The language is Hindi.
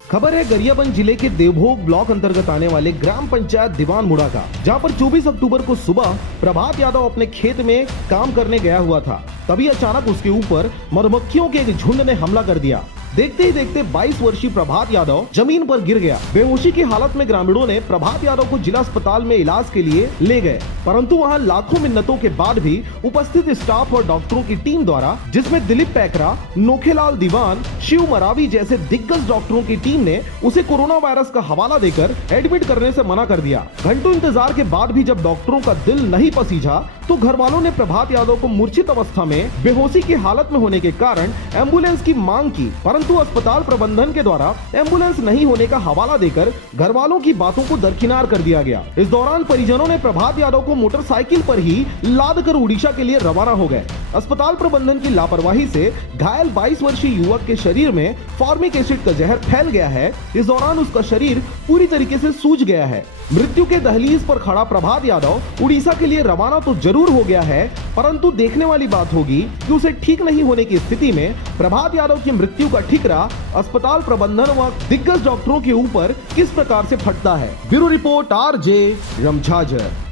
खबर है गरियाबंद जिले के देवभोग ब्लॉक अंतर्गत आने वाले ग्राम पंचायत दीवान मुड़ा का, जहां पर 24 अक्टूबर को सुबह प्रभात यादव अपने खेत में काम करने गया हुआ था। तभी अचानक उसके ऊपर मधुमक्खियों के एक झुंड ने हमला कर दिया। देखते ही देखते 22 वर्षीय प्रभात यादव जमीन पर गिर गया। बेहोशी की हालत में ग्रामीणों ने प्रभात यादव को जिला अस्पताल में इलाज के लिए ले गए, परंतु वहां लाखों मिन्नतों के बाद भी उपस्थित स्टाफ और डॉक्टरों की टीम द्वारा, जिसमें दिलीप पैकरा, नोखेलाल दीवान, शिव मरावी जैसे दिग्गज डॉक्टरों की टीम ने उसे कोरोना वायरस का हवाला देकर एडमिट करने से मना कर दिया। घंटों इंतजार के बाद भी जब डॉक्टरों का दिल नहीं पसीजा तो घर वालों ने प्रभात यादव को मूर्छित अवस्था में बेहोशी की हालत में होने के कारण एम्बुलेंस की मांग की, परंतु अस्पताल प्रबंधन के द्वारा एम्बुलेंस नहीं होने का हवाला देकर घर वालों की बातों को दरकिनार कर दिया गया। इस दौरान परिजनों ने प्रभात यादव को मोटरसाइकिल पर ही लाद कर उड़ीसा के लिए रवाना हो गए। अस्पताल प्रबंधन की लापरवाही से घायल 22 वर्षीय युवक के शरीर में फॉर्मिक एसिड का जहर फैल गया है। इस दौरान उसका शरीर पूरी तरीके से सूज गया है। मृत्यु के दहलीज पर खड़ा प्रभात यादव उड़ीसा के लिए रवाना तो जरूर हो गया है, परंतु देखने वाली बात होगी कि उसे ठीक नहीं होने की स्थिति में प्रभात यादव की मृत्यु का ठिकरा अस्पताल प्रबंधन व दिग्गज डॉक्टरों के ऊपर किस प्रकार से फटता है। Bureau report RJ रमझाझर।